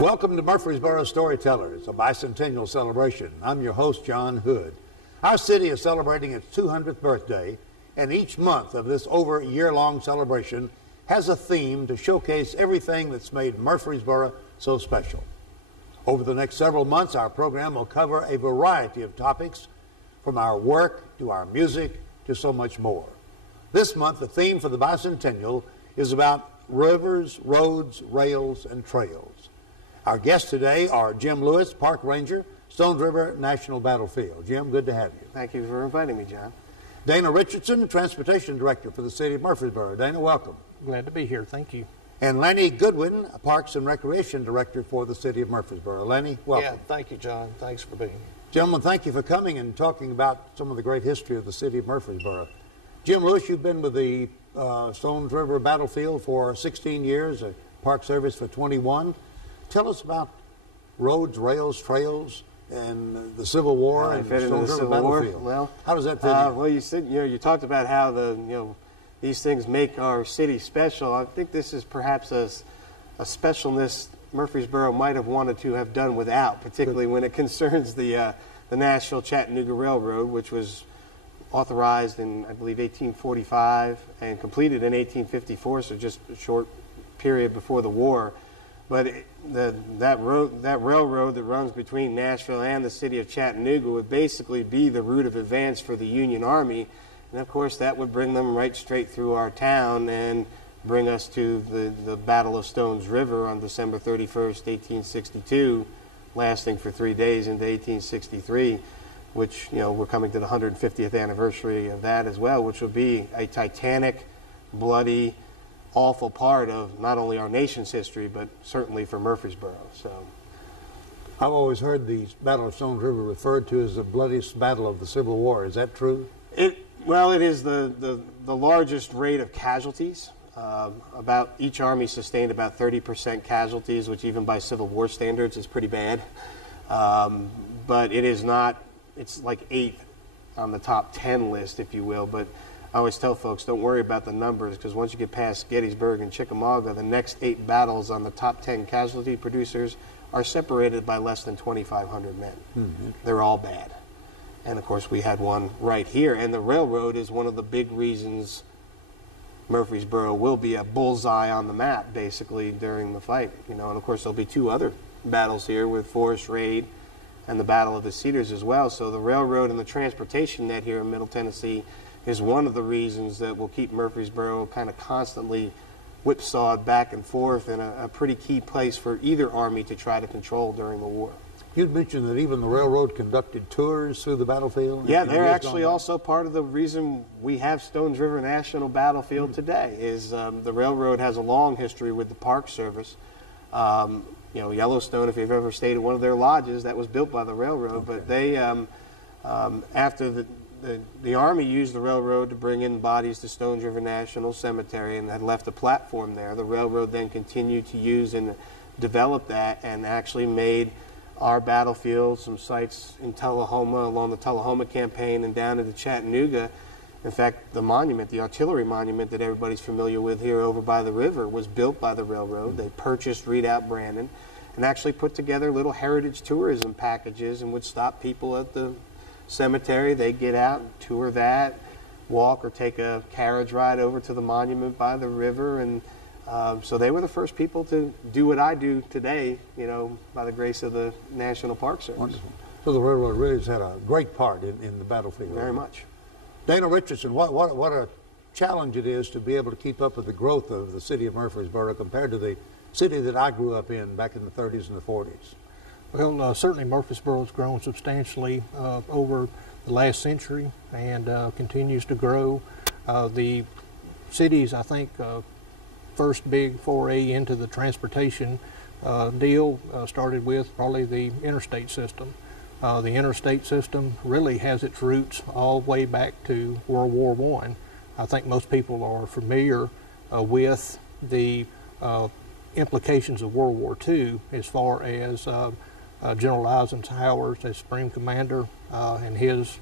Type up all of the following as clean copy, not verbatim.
Welcome to Murfreesboro Storytellers, a Bicentennial Celebration. I'm your host, John Hood. Our city is celebrating its 200th birthday, and each month of this over year-long celebration has a theme to showcase everything that's made Murfreesboro so special. Over the next several months, our program will cover a variety of topics, from our work to our music to so much more. This month, the theme for the Bicentennial is about rivers, roads, rails, and trails. Our guests today are Jim Lewis, Park Ranger, Stones River National Battlefield. Jim, good to have you. Thank you for inviting me, John. Dana Richardson, Transportation Director for the City of Murfreesboro. Dana, welcome. Glad to be here. Thank you. And Lanny Goodwin, Parks and Recreation Director for the City of Murfreesboro. Lanny, welcome. Yeah, thank you, John. Thanks for being here. Gentlemen, thank you for coming and talking about some of the great history of the City of Murfreesboro. Jim Lewis, you've been with the Stones River Battlefield for 16 years, Park Service for 21. Tell us about roads, rails, trails, and the Civil War and the Stones River Battlefield. Well, how does that fit in? Well, you said you talked about how these things make our city special. I think this is perhaps a specialness Murfreesboro might have wanted to have done without, particularly when it concerns the Nashville Chattanooga Railroad, which was authorized in, I believe, 1845 and completed in 1854, so just a short period before the war. But that railroad that runs between Nashville and the city of Chattanooga would basically be the route of advance for the Union Army. And of course, that would bring them right straight through our town and bring us to the Battle of Stones River on December 31st, 1862, lasting for 3 days into 1863, which, we're coming to the 150th anniversary of that as well, which will be a titanic, bloody, awful part of not only our nation's history, but certainly for Murfreesboro. So, I've always heard the Battle of Stones River referred to as the bloodiest battle of the Civil War. Is that true? Well, it is the largest rate of casualties. About each army sustained about 30% casualties, which even by Civil War standards is pretty bad. But it is not. It's like 8th on the top 10 list, if you will. But I always tell folks, don't worry about the numbers, because once you get past Gettysburg and Chickamauga, the next 8 battles on the top 10 casualty producers are separated by less than 2,500 men. Mm-hmm. They're all bad. And of course, we had one right here. And the railroad is one of the big reasons Murfreesboro will be a bullseye on the map, basically, during the fight. And of course, there'll be 2 other battles here with Forest Raid and the Battle of the Cedars as well. So the railroad and the transportation net here in Middle Tennessee is one of the reasons that will keep Murfreesboro kind of constantly whipsawed back and forth in a pretty key place for either army to try to control during the war. You'd mentioned that even the railroad conducted tours through the battlefield. Yeah, they're actually also part of the reason we have Stones River National Battlefield today. Is the railroad has a long history with the Park Service. Yellowstone, if you've ever stayed at one of their lodges, that was built by the railroad. Okay. But they, after the Army used the railroad to bring in bodies to Stones River National Cemetery and had left a platform there. The railroad then continued to use and develop that and actually made our battlefield, some sites in Tullahoma, along the Tullahoma campaign and down into Chattanooga. In fact, the monument, the artillery monument that everybody's familiar with here over by the river, was built by the railroad. They purchased Redoubt Brandon and actually put together little heritage tourism packages and would stop people at the cemetery. They'd get out and tour that, walk or take a carriage ride over to the monument by the river. And so they were the first people to do what I do today, by the grace of the National Park Service. Wonderful. So the railroad really has had a great part in the battlefield. Very much. Dana Richardson, what a challenge it is to be able to keep up with the growth of the city of Murfreesboro compared to the city that I grew up in back in the 30s and the 40s. Well, certainly Murfreesboro has grown substantially over the last century and continues to grow. The city's, I think, first big foray into the transportation deal started with probably the interstate system. The interstate system really has its roots all the way back to World War I. I think most people are familiar with the implications of World War II as far as General Eisenhower as Supreme Commander and his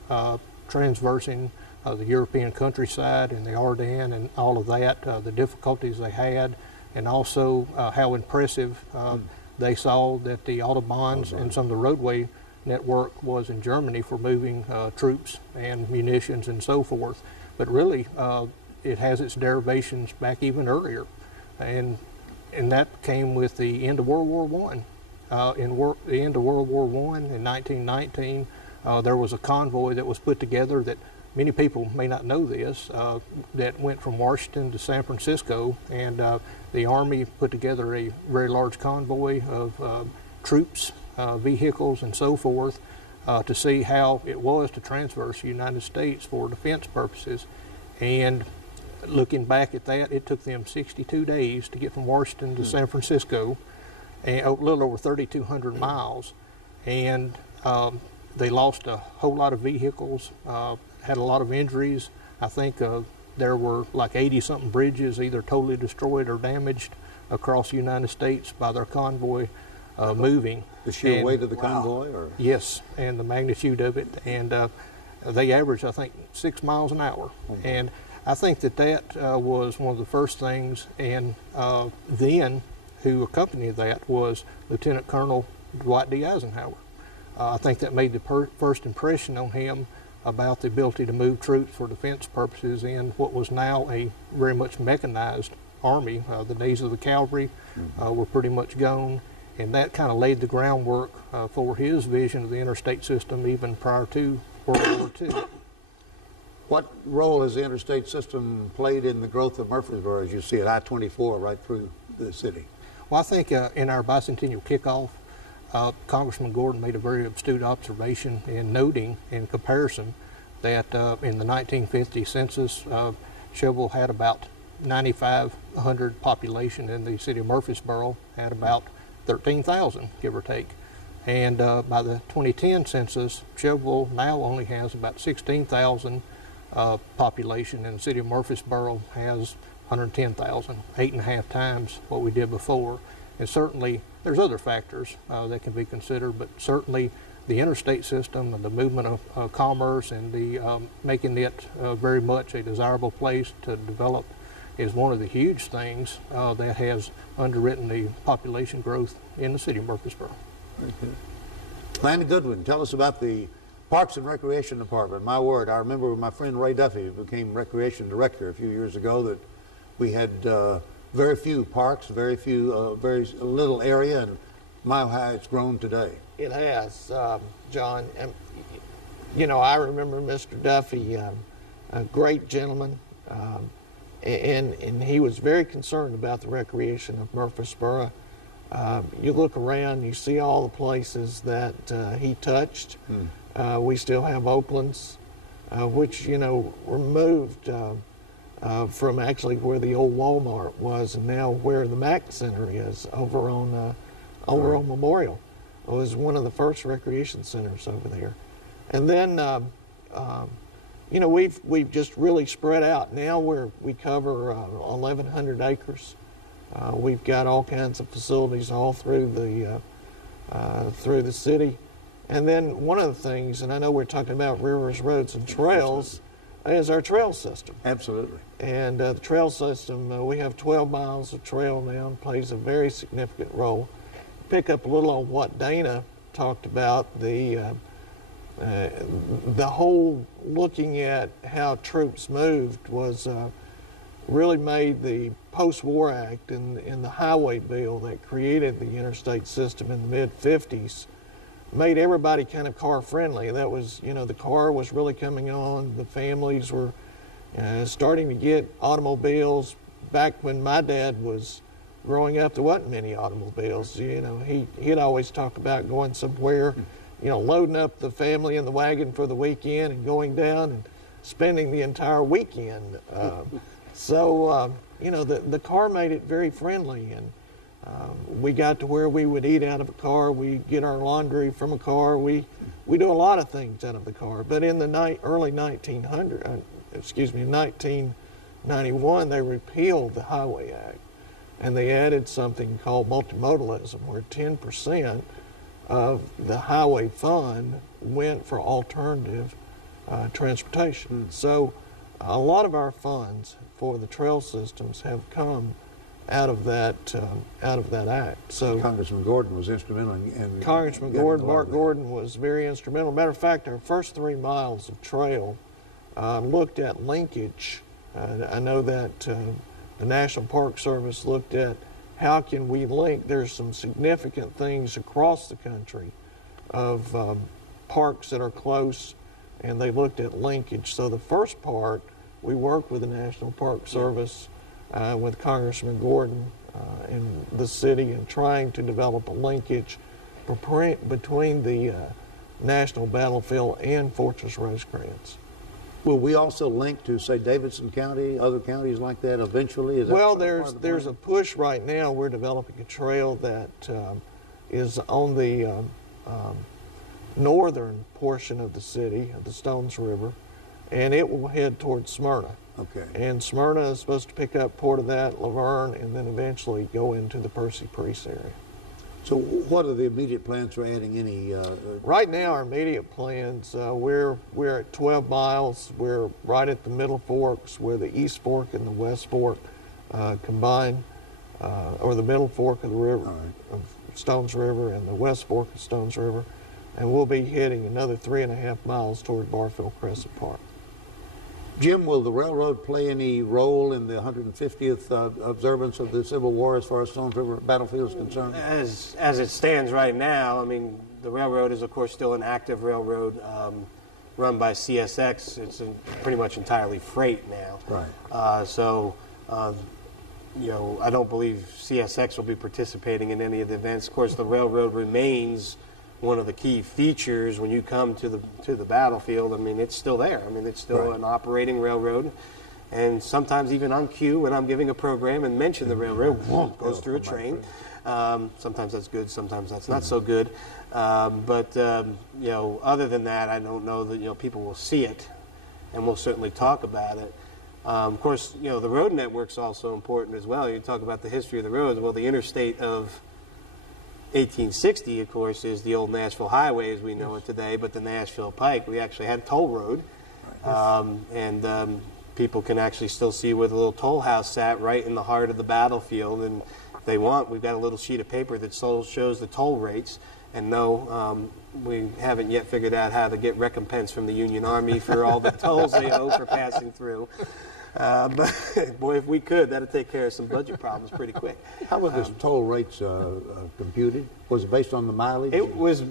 transversing the European countryside and the Ardennes and all of that, the difficulties they had, and also how impressive they saw that the Autobahns and some of the roadway network was in Germany for moving troops and munitions and so forth. But really, it has its derivations back even earlier. And that came with the end of World War I. The end of World War I in 1919, there was a convoy that was put together that many people may not know this, that went from Washington to San Francisco, and the Army put together a very large convoy of troops, vehicles, and so forth to see how it was to transverse the United States for defense purposes. And looking back at that, it took them 62 days to get from Washington to San Francisco, and a little over 3,200 miles. And they lost a whole lot of vehicles, had a lot of injuries. I think there were like 80-something bridges either totally destroyed or damaged across the United States by their convoy moving. The sheer weight of the convoy? Or? Yes, and the magnitude of it. And they averaged, I think, 6 miles an hour. And I think that was one of the first things. And then who accompanied that was Lieutenant Colonel Dwight D. Eisenhower. I think that made the first impression on him about the ability to move troops for defense purposes in what was now a very much mechanized army. The days of the cavalry were pretty much gone, and that kind of laid the groundwork for his vision of the interstate system even prior to World War II. What role has the interstate system played in the growth of Murfreesboro as you see it, I-24 right through the city? Well, I think in our bicentennial kickoff, Congressman Gordon made a very astute observation in noting in comparison that in the 1950 census, Shelbyville had about 9,500 population, and the city of Murfreesboro had about 13,000, give or take. And by the 2010 census, Shelbyville now only has about 16,000 population, and the city of Murfreesboro has 110,000, 8.5 times what we did before. And certainly there's other factors that can be considered, but certainly the interstate system and the movement of commerce and the making it very much a desirable place to develop is one of the huge things that has underwritten the population growth in the city of Murfreesboro. Very good. Landy Goodwin, tell us about the Parks and Recreation Department. My word, I remember when my friend Ray Duffy became Recreation Director a few years ago that we had very few parks, very little area, and my how it's grown today. It has, John. And, you know, I remember Mr. Duffy, a great gentleman, and he was very concerned about the recreation of Murfreesboro. You look around, you see all the places that he touched. We still have Oaklands, which, you know, were moved from actually where the old Walmart was, and now where the Mac Center is over on Memorial. It was one of the first recreation centers over there. And then, you know, we've just really spread out. Now we cover 1,100 acres. We've got all kinds of facilities all through the city. And then one of the things, and I know we're talking about rivers, roads, and trails, is our trail system. Absolutely. And the trail system, we have 12 miles of trail now, and plays a very significant role. Pick up a little on what Dana talked about, the whole looking at how troops moved was really made the post-war act and the highway bill that created the interstate system in the mid-50s made everybody kind of car friendly. That was, you know, the car was really coming on. The families were starting to get automobiles. Back when my dad was growing up, there wasn't many automobiles. You know, he'd always talk about going somewhere, you know, loading up the family in the wagon for the weekend and going down and spending the entire weekend. So, you know, the car made it very friendly, and we got to where we would eat out of a car, we get our laundry from a car, we do a lot of things out of the car. But in the early 1991, they repealed the Highway Act, and they added something called multimodalism, where 10% of the highway fund went for alternative transportation. So a lot of our funds for the trail systems have come out of that act. So Congressman Gordon was instrumental in Congressman getting Gordon, a lot Mark of that. Gordon, was very instrumental. Matter of fact, our first 3 miles of trail looked at linkage. I know that the National Park Service looked at how can we link. There's some significant things across the country of parks that are close, and they looked at linkage. So the first part, we worked with the National Park Service, with Congressman Gordon in the city, and trying to develop a linkage between the National Battlefield and Fortress Rosecrans. Will we also link to, say, Davidson County, other counties like that eventually? Is that Well, part of the there's plan? a push right now. We're developing a trail that is on the northern portion of the city, of the Stones River, and it will head towards Smyrna. Okay. And Smyrna is supposed to pick up Port of that, Laverne, and then eventually go into the Percy Priest area. So what are the immediate plans for adding any? Right now, our immediate plans, we're at 12 miles. We're right at the Middle Forks, where the East Fork and the West Fork combine, or the Middle Fork of the river, of Stones River, and the West Fork of Stones River. And we'll be heading another 3.5 miles toward Barfield Crescent Park. Jim, will the railroad play any role in the 150th observance of the Civil War as far as Stones River Battlefield is concerned? As it stands right now, I mean, the railroad is, of course, still an active railroad run by CSX. It's pretty much entirely freight now. Right. You know, I don't believe CSX will be participating in any of the events. Of course, the railroad remains one of the key features when you come to the battlefield. I mean, it's still there. I mean, it's still an operating railroad. And sometimes even on cue, when I'm giving a program and mention the railroad, goes through a train. Sometimes that's good, sometimes that's not so good. You know, other than that, I don't know that, you know, people will see it, and we'll certainly talk about it. Of course, you know, the road network's also important as well. You talk about the history of the roads. Well, the interstate of 1860, of course, is the old Nashville Highway as we know it today, but the Nashville Pike, we actually had a toll road. People can actually still see where the little toll house sat right in the heart of the battlefield. And if they want, we've got a little sheet of paper that shows the toll rates. And no, we haven't yet figured out how to get recompense from the Union Army for all the tolls they owe for passing through. But boy, if we could, that'd take care of some budget problems pretty quick. How were those toll rates computed? Was it based on the mileage? It was.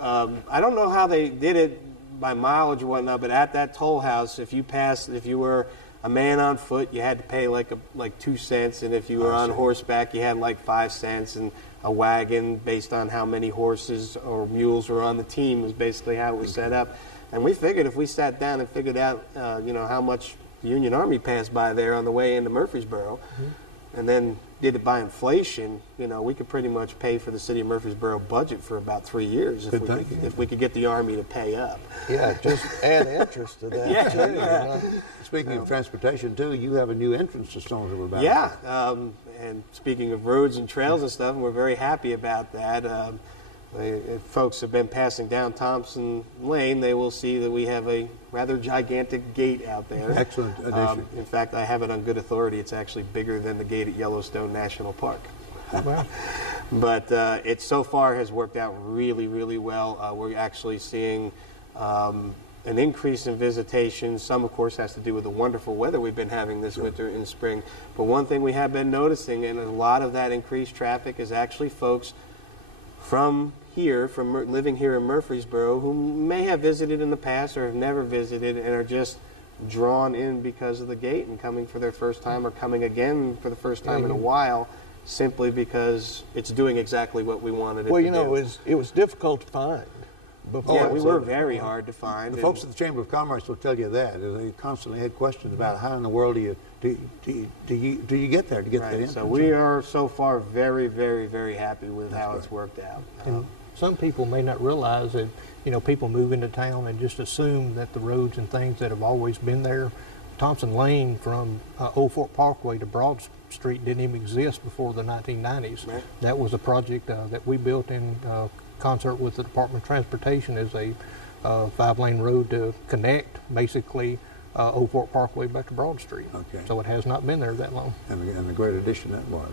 I don't know how they did it by mileage or whatnot, but at that toll house, if you were a man on foot, you had to pay like 2 cents, and if you were on horseback, you had like 5 cents, and a wagon based on how many horses or mules were on the team was basically how it was set up. And we figured if we sat down and figured out, you know, how much the Union Army passed by there on the way into Murfreesboro, and then did it by inflation, you know, we could pretty much pay for the city of Murfreesboro budget for about 3 years if we could get the Army to pay up. Yeah, just add interest to that. Yeah, too, you yeah. know? Speaking of transportation, too, you have a new entrance to Stones River Battlefield. Yeah, and speaking of roads and trails and stuff, we're very happy about that. If folks have been passing down Thompson Lane, they will see that we have a rather gigantic gate out there. Excellent addition. In fact, I have it on good authority. It's actually bigger than the gate at Yellowstone National Park. Wow. But it so far has worked out really, really well. We're actually seeing an increase in visitation. Some, of course, has to do with the wonderful weather we've been having this winter and spring. But one thing we have been noticing, and a lot of that increased traffic, is actually folks from here, from living here in Murfreesboro, who may have visited in the past or have never visited and are just drawn in because of the gate and coming for their first time or coming again for the first time in a while, simply because it's doing exactly what we wanted it to do. Well, you know, it was difficult to find before. Yeah, we were very hard to find. The folks at the Chamber of Commerce will tell you that. They constantly had questions about how in the world do you get there to get that in. So we are so far very, very, very happy with how it's worked out. And some people may not realize that, you know, people move into town and just assume that the roads and things that have always been there. Thompson Lane from Old Fort Parkway to Broad Street didn't even exist before the 1990s. Right. That was a project that we built in concert with the Department of Transportation as a 5-lane road to connect basically Old Fort Parkway back to Broad Street. Okay. So it has not been there that long. And a great addition that was.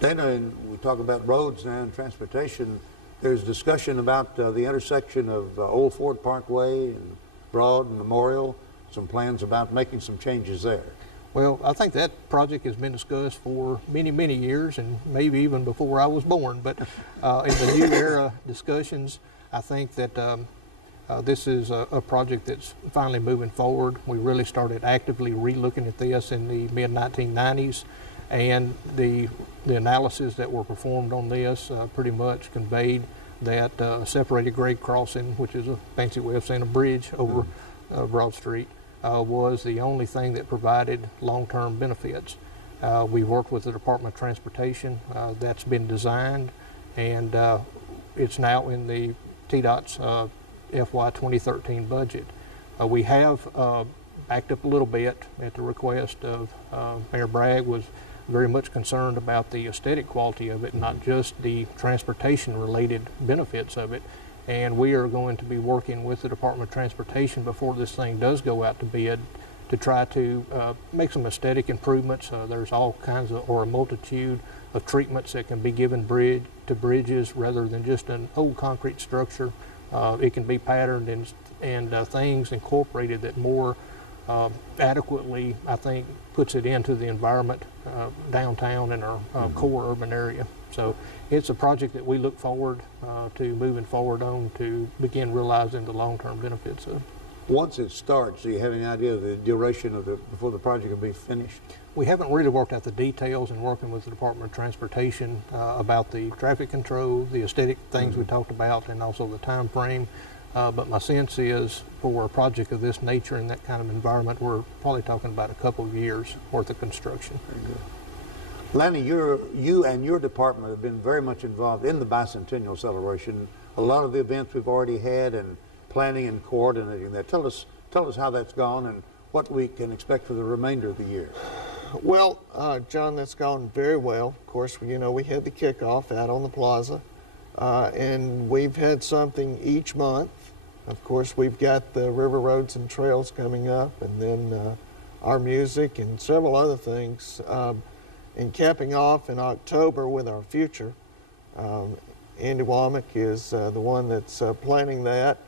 Dana, and we talk about roads now and transportation. There's discussion about the intersection of Old Fort Parkway and Broad and Memorial, some plans about making some changes there. Well, I think that project has been discussed for many, many years, and maybe even before I was born. But in the new era discussions, I think that this is a project that's finally moving forward. We really started actively re-looking at this in the mid-1990s, and the analysis that were performed on this pretty much conveyed that separated grade crossing, which is a fancy way of saying a bridge over Broad Street, was the only thing that provided long-term benefits. We worked with the Department of Transportation. That's been designed, and it's now in the TDOT's FY 2013 budget. We have backed up a little bit at the request of Mayor Bragg. Was very much concerned about the aesthetic quality of it, not just the transportation-related benefits of it. And we are going to be working with the Department of Transportation before this thing does go out to bid to try to make some aesthetic improvements. There's all kinds of, or a multitude of treatments that can be given to bridges rather than just an old concrete structure. It can be patterned and things incorporated that more adequately, I think, puts it into the environment downtown in our core urban area. So it's a project that we look forward to moving forward on to begin realizing the long-term benefits of. Once it starts, do you have any idea of the duration of before the project will be finished? We haven't really worked out the details in working with the Department of Transportation about the traffic control, the aesthetic things we talked about, and also the time frame. But my sense is for a project of this nature in that kind of environment, we're probably talking about a couple of years worth of construction. Very good. Lanny, you and your department have been very much involved in the Bicentennial Celebration. A lot of the events we've already had and planning and coordinating that. Tell us how that's gone and what we can expect for the remainder of the year. Well, John, that's gone very well. Of course, we had the kickoff out on the plaza, and we've had something each month. Of course, we've got the River Roads and Trails coming up, and then our music and several other things. And capping off in October with our future. Andy Womack is the one that's planning that.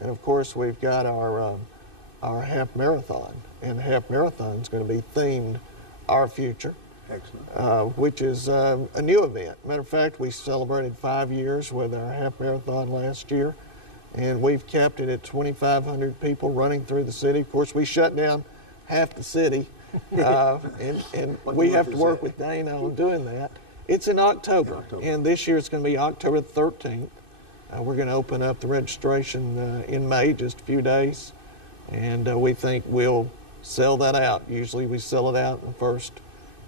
And of course, we've got our half marathon. And the half marathon is going to be themed Our Future. Excellent. Which is a new event. Matter of fact, we celebrated 5 years with our half marathon last year. And we've capped it at 2,500 people running through the city. Of course, we shut down half the city. And we have to work with Dana on doing that. It's in October, and this year it's going to be October 13th. We're going to open up the registration in May, just a few days, and we think we'll sell that out. Usually we sell it out in the first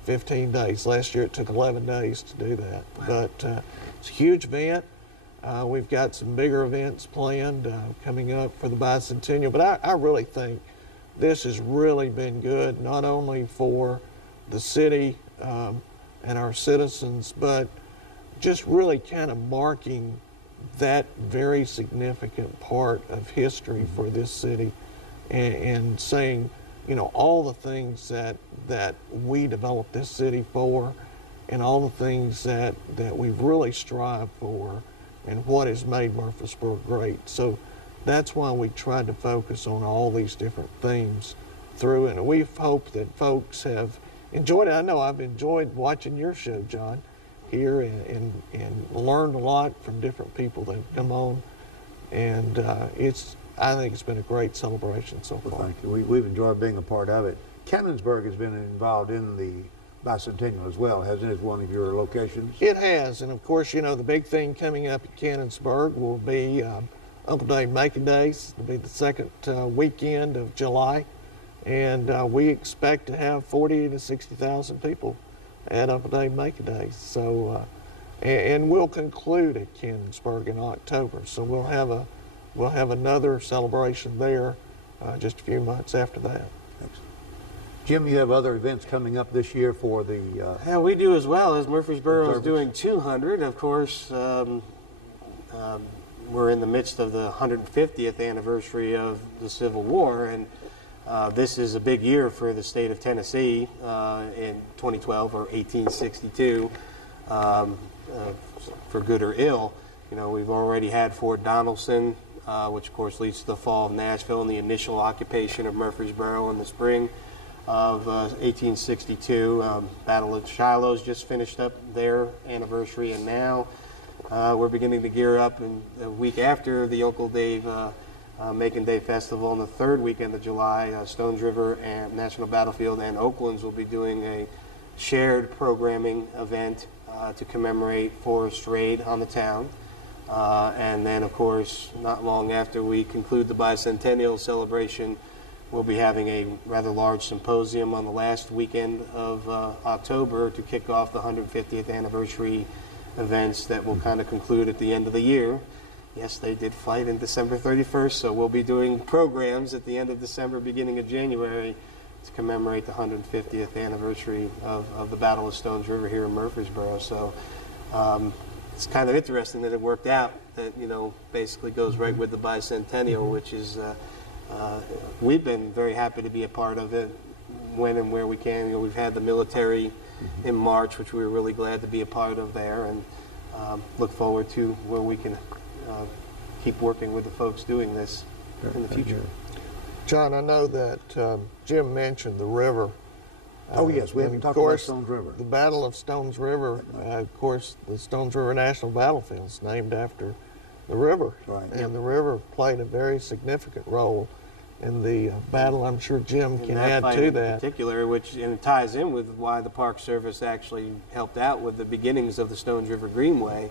15 days. Last year it took 11 days to do that. Wow. But it's a huge event. We've got some bigger events planned coming up for the Bicentennial, but I really think this has really been good, not only for the city and our citizens, but just really kind of marking that very significant part of history for this city and saying, all the things that we developed this city for and all the things that we've really strived for and what has made Murfreesboro great. So that's why we tried to focus on all these different themes through, and we hope that folks have enjoyed it. I know I've enjoyed watching your show, John, here and learned a lot from different people that have come on, and I think it's been a great celebration so far. Well, thank you. We've enjoyed being a part of it. Cannonsburg has been involved in the Bicentennial as well, hasn't it, as one of your locations? It has, and of course, the big thing coming up at Cannonsburg will be Uncle Dave Macon Days. It'll be the second weekend of July, and we expect to have 40,000 to 60,000 people at Uncle Dave Macon Days. So, and we'll conclude at Cannonsburg in October. So we'll have another celebration there just a few months after that. Excellent. Jim, you have other events coming up this year for the... Yeah, we do as well, as Murfreesboro is doing 200. Of course, we're in the midst of the 150th anniversary of the Civil War, and This is a big year for the state of Tennessee in 2012, or 1862, for good or ill. You know, we've already had Fort Donelson, which of course leads to the fall of Nashville and the initial occupation of Murfreesboro in the spring of 1862. Battle of Shiloh's just finished up their anniversary, and now we're beginning to gear up. And a week after the Uncle Dave Macon Day Festival, on the third weekend of July, Stones River and National Battlefield and Oaklands will be doing a shared programming event to commemorate Forrest's raid on the town. And then, of course, not long after we conclude the Bicentennial Celebration, we'll be having a rather large symposium on the last weekend of October to kick off the 150th anniversary events that will kind of conclude at the end of the year. Yes, they did fight in December 31st, so we'll be doing programs at the end of December, beginning of January, to commemorate the 150th anniversary of the Battle of Stones River here in Murfreesboro. So it's kind of interesting that it worked out, that, you know, basically goes right with the Bicentennial, which is, we've been very happy to be a part of it when and where we can. You know, we've had the military in March, which we were really glad to be a part of there, and look forward to where we can keep working with the folks doing this in the future. John, I know that Jim mentioned the river. Oh yes, we haven't talked about Stones River. The Battle of Stones River, of course, the Stones River National Battlefield is named after the river. Right. And the river played a very significant role in the battle. I'm sure Jim can add to that. In particular, which ties in with why the Park Service actually helped out with the beginnings of the Stones River Greenway.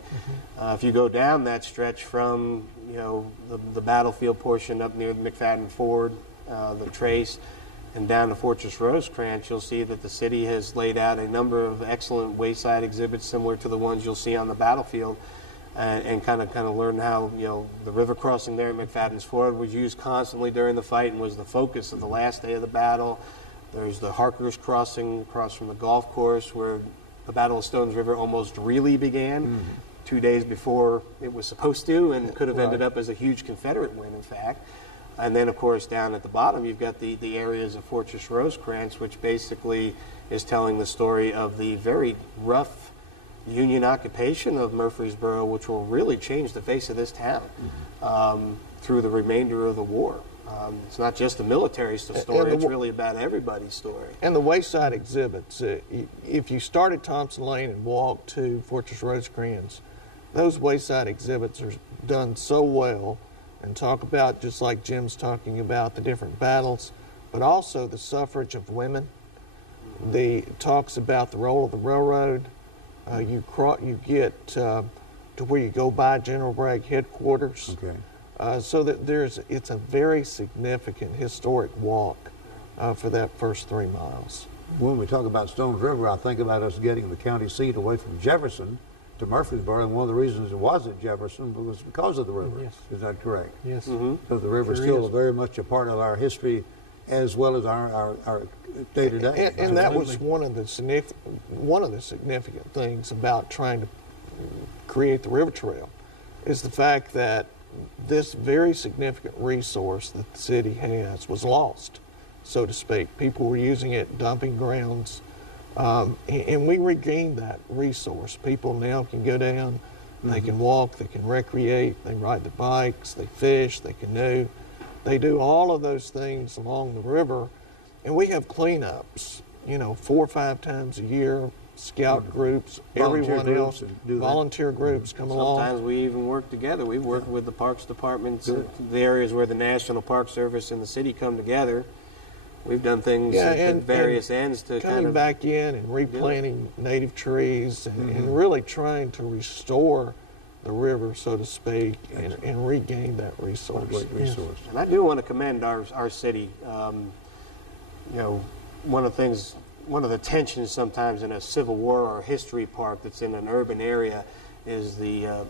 If you go down that stretch from, you know, the battlefield portion up near the McFadden Ford, the Trace, and down to Fortress Rosecrans, you'll see that the city has laid out a number of excellent wayside exhibits similar to the ones you'll see on the battlefield. And kind of learn how, you know, the river crossing there at McFadden's Ford was used constantly during the fight and was the focus of the last day of the battle. There's the Harker's Crossing across from the golf course, where the Battle of Stones River almost really began 2 days before it was supposed to, and could have ended up as a huge Confederate win, in fact. And then, of course, down at the bottom, you've got the areas of Fortress Rosecrans, which basically is telling the story of the very rough Union occupation of Murfreesboro, which will really change the face of this town through the remainder of the war. It's not just a military story, it's really about everybody's story. And the wayside exhibits, if you start at Thompson Lane and walk to Fortress Rosecrans, those wayside exhibits are done so well and talk about, just like Jim's talking about, the different battles, but also the suffrage of women. Talks about the role of the railroad. You get to where you go by General Bragg headquarters. Okay. So that it's a very significant historic walk for that first 3 miles. When we talk about Stones River, I think about us getting the county seat away from Jefferson to Murfreesboro, and one of the reasons it was at Jefferson was because of the river. Yes. Is that correct? Yes. So the river is still very much a part of our history, as well as our day-to-day. And that was one of the significant things about trying to create the river trail, is the fact that this very significant resource that the city has was lost, so to speak. People were using it, dumping grounds, and we regained that resource. People now can go down, they can walk, they can recreate, they ride their bikes, they fish, they canoe. They do all of those things along the river, and we have cleanups, you know, 4 or 5 times a year. Scout groups, everyone else, volunteer groups come along. Sometimes we even work together. We've worked with the Parks Department, the areas where the National Park Service and the city come together. We've done things at various ends to coming back in and replanting native trees and really trying to restore the river, so to speak, and regain that resource. Great resource. And I do want to commend our city. You know, one of the tensions sometimes in a Civil War or history park that's in an urban area is the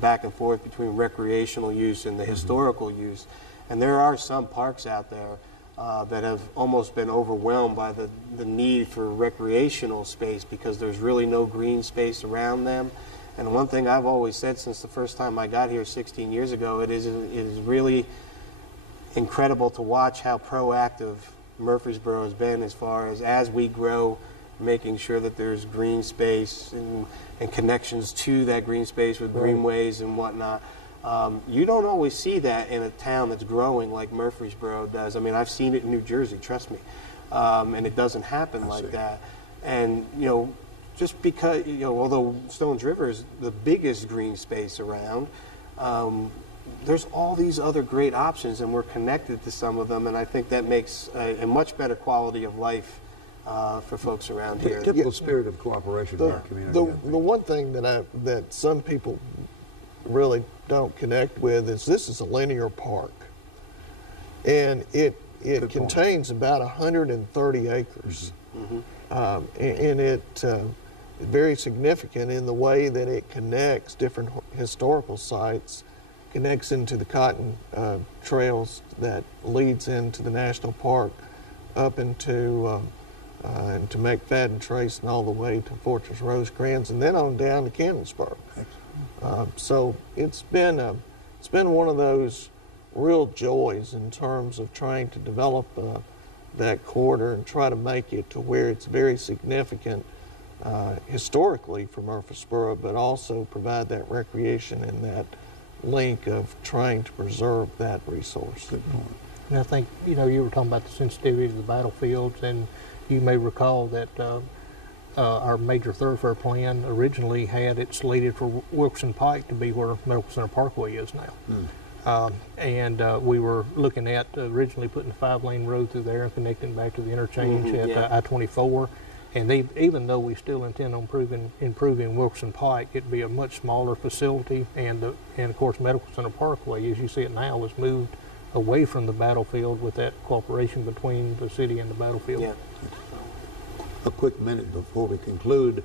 back and forth between recreational use and the historical use. And there are some parks out there that have almost been overwhelmed by the need for recreational space because there's really no green space around them. And one thing I've always said since the first time I got here 16 years ago, it is really incredible to watch how proactive Murfreesboro has been as we grow, making sure that there's green space and connections to that green space with greenways and whatnot. You don't always see that in a town that's growing like Murfreesboro does. I mean, I've seen it in New Jersey, trust me, and it doesn't happen like that. And, you know, just because, you know, although Stones River is the biggest green space around, there's all these other great options, and we're connected to some of them, and I think that makes a much better quality of life for folks around here. The typical spirit of cooperation in our community. The one thing that some people really don't connect with is this is a linear park, and it contains about 130 acres, and it's very significant in the way that it connects different historical sites, connects into the cotton trails that leads into the national park, up into McFadden Trace and all the way to Fortress Rosecrans, and then on down to Cannonsburg. So it's been one of those real joys in terms of trying to develop that corridor and try to make it to where it's very significant historically for Murfreesboro, but also provide that recreation and that link of trying to preserve that resource. Good point. And I think, you know, you were talking about the sensitivity of the battlefields, and you may recall that our major thoroughfare plan originally had it slated for Wilkerson Pike to be where Medical Center Parkway is now. We were looking at originally putting a 5-lane road through there and connecting back to the interchange at I-24. And even though we still intend on improving Wilkerson Pike, it'd be a much smaller facility, and of course Medical Center Parkway, as you see it now, was moved away from the battlefield with that cooperation between the city and the battlefield. Yeah. A quick minute before we conclude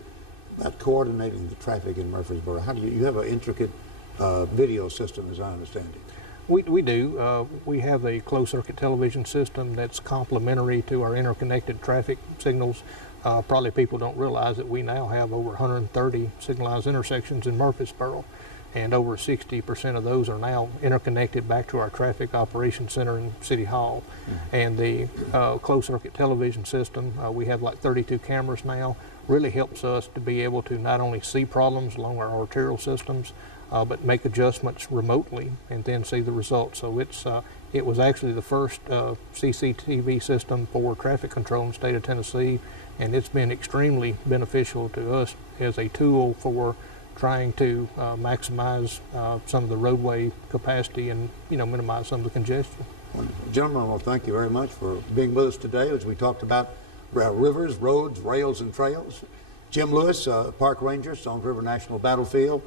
about coordinating the traffic in Murfreesboro. How do you have an intricate video system, as I understand it? We do. We have a closed-circuit television system that's complementary to our interconnected traffic signals. Probably people don't realize that we now have over 130 signalized intersections in Murfreesboro, and over 60% of those are now interconnected back to our traffic operations center in City Hall. And the closed-circuit television system, we have like 32 cameras now, really helps us to be able to not only see problems along our arterial systems, but make adjustments remotely and then see the results. So it was actually the first CCTV system for traffic control in the state of Tennessee, and it's been extremely beneficial to us as a tool for trying to maximize some of the roadway capacity and, you know, minimize some of the congestion. Wonderful. Gentlemen, I want to thank you very much for being with us today as we talked about rivers, roads, rails, and trails. Jim Lewis, Park Ranger, Stones River National Battlefield.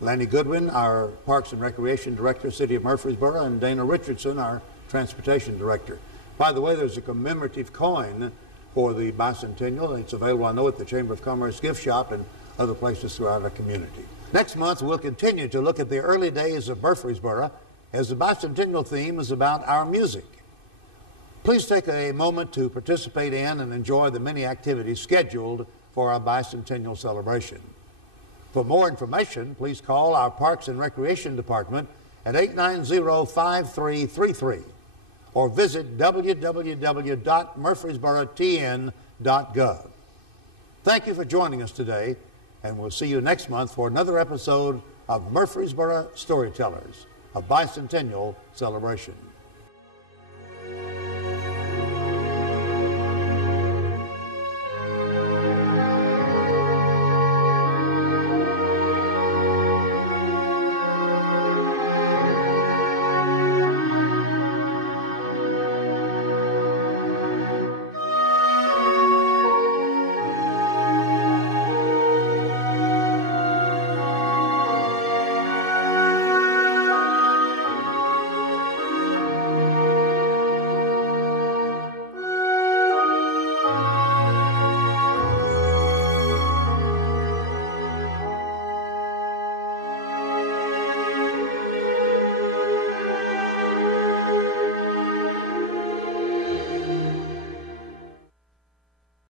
Lanny Goodwin, our Parks and Recreation Director, City of Murfreesboro, and Dana Richardson, our Transportation Director. By the way, there's a commemorative coin for the Bicentennial, and it's available, I know, at the Chamber of Commerce gift shop and other places throughout our community. Next month, we'll continue to look at the early days of Murfreesboro, as the Bicentennial theme is about our music. Please take a moment to participate in and enjoy the many activities scheduled for our Bicentennial celebration. For more information, please call our Parks and Recreation Department at 890-5333 or visit www.murfreesborotn.gov. Thank you for joining us today, and we'll see you next month for another episode of Murfreesboro Storytellers, a Bicentennial Celebration.